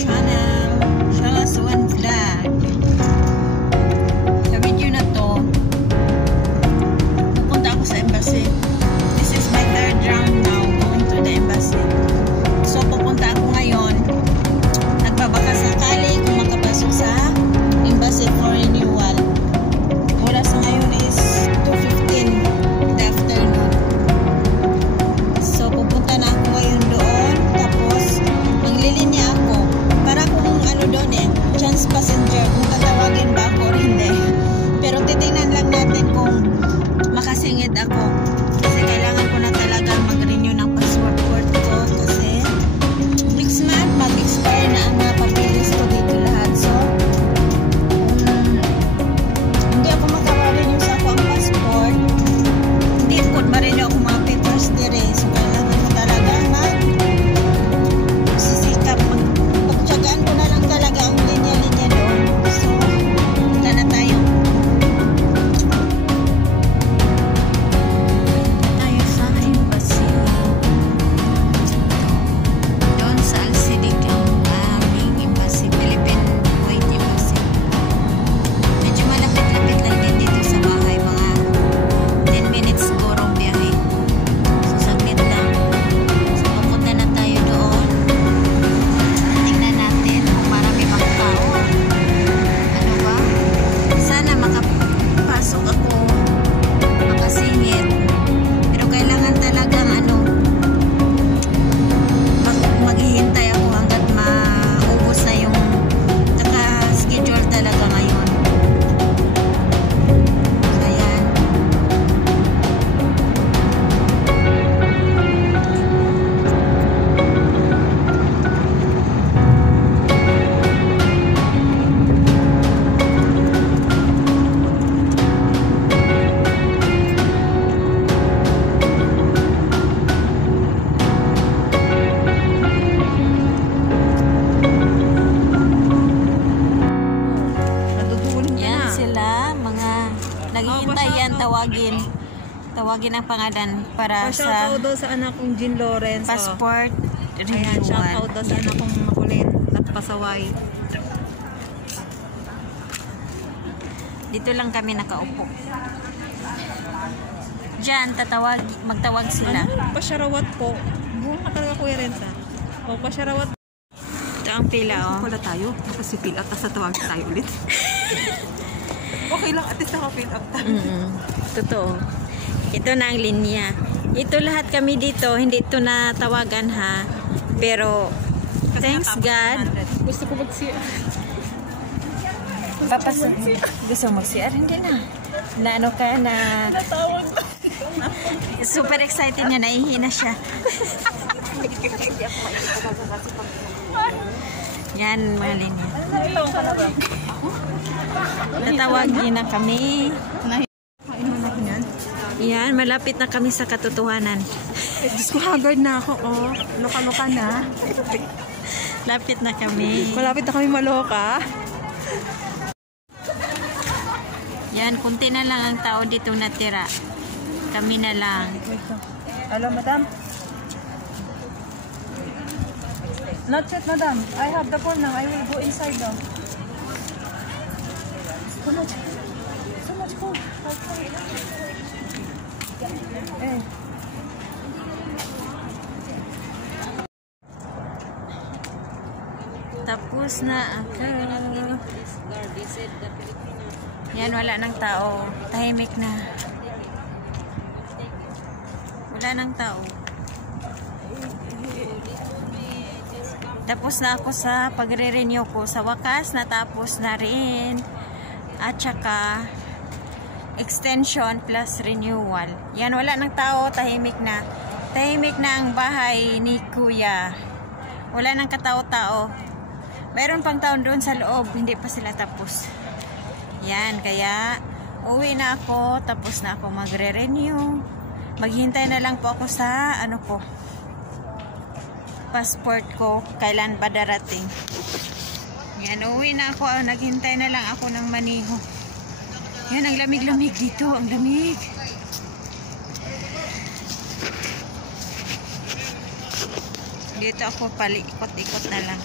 channel, Shalasuan Vlog. Sa video na to, pupunta ako sa embassy. This is my third round now going to the embassy. So pupunta ako ngayon. Nagbabaka sakali kung makapasok sa embassy for renewal. Oras sa ngayon is 2:15 in the afternoon. So pupunta na ako ngayon doon. Tapos maglilinya ako. Para kung ano doon chance passenger, kung tatawagin ba ako o hindi. Pero titingnan lang natin kung makasingit ako. Kasi kailangan ko na talaga mag-renew ng passport ko. Kasi next month mag-expire na ang mga papeles ko dito lahat. So hindi ako makarenew sa ako ang passport. Hindi ko ma-renew ako mga papers dire. So kailangan ko talaga magsisikap. Pagtsagaan ko na lang talaga ang linya-linya doon. So punta na tayo. Tayo sa embassy. Doon sa Alcidic ang aming embassy. Philippine Kuwait Embassy. Medyo malapit-lapit lang din dito sa bahay. Mga 10 minutes siguro ang biyahe. So saglit lang. So pupunta na tayo doon. Tingnan natin kung marami pang tao. Ano ba? Sana makapasok ako. Makasingit. Pero kailangan talagang maghihintay ako hanggat maubos na yung naka-schedule talaga ngayon. So ayan. Yan sila, mga naghihintay yan, tawagin ang pangalan para sa Shoutout daw sa anak kong Jean Lawrence. passport Ayan, shoutout renewal. daw sa anak kong makulit at pasaway. Dito lang kami nakaupo. Diyan, magtawag sila. Pasyarawat po. Buong ka talaga Kuya Renza. O, pasyarawat. Ito ang pila, oh. Wala tayo. Tapos si fill up, tapos natawagin tayo ulit. Okay lang, at least naka-fill up tayo. Totoo. Ito na ang linya. Ito lahat kami dito, hindi ito natawagan ha. Pero, thanks God. Gusto ko mag-CR. Gusto mo mag-CR? Hindi na. Na ano ka na... Super excited niya, naihina siya. Yan, mga linya. Tatawagin na kami. Yan, malapit na kami sa katotohanan. Diyos ko, haggard na ako. Oh, loka-loka na. Lapit na kami. Malapit na kami maloka. Yan, kunti na lang ang tao dito natira. Kami na lang. Hello, madam. Not yet, madam. I have the phone now. I will go inside now. So much phone. Eh. Tapos na ako. Yan, wala nang tao. Tahimik na. Wala nang tao. Tapos na ako sa pagre-renew ko. Sa wakas, natapos na rin. At saka, extension plus renewal. Yan, wala nang tao. Tahimik na. Tahimik na ang bahay ni Kuya. Wala nang katao-tao. Mayroon pang taon doon sa loob. Hindi pa sila tapos. Yan, kaya uwi na ako. Tapos na ako magre-renew. Maghintay na lang po ako sa passport ko. Kailan ba darating? Yan, uwi na ako. Naghintay na lang ako ng maniho. Yan, ang lamig-lamig dito. Ang lamig. Dito ako palikot-ikot na lang.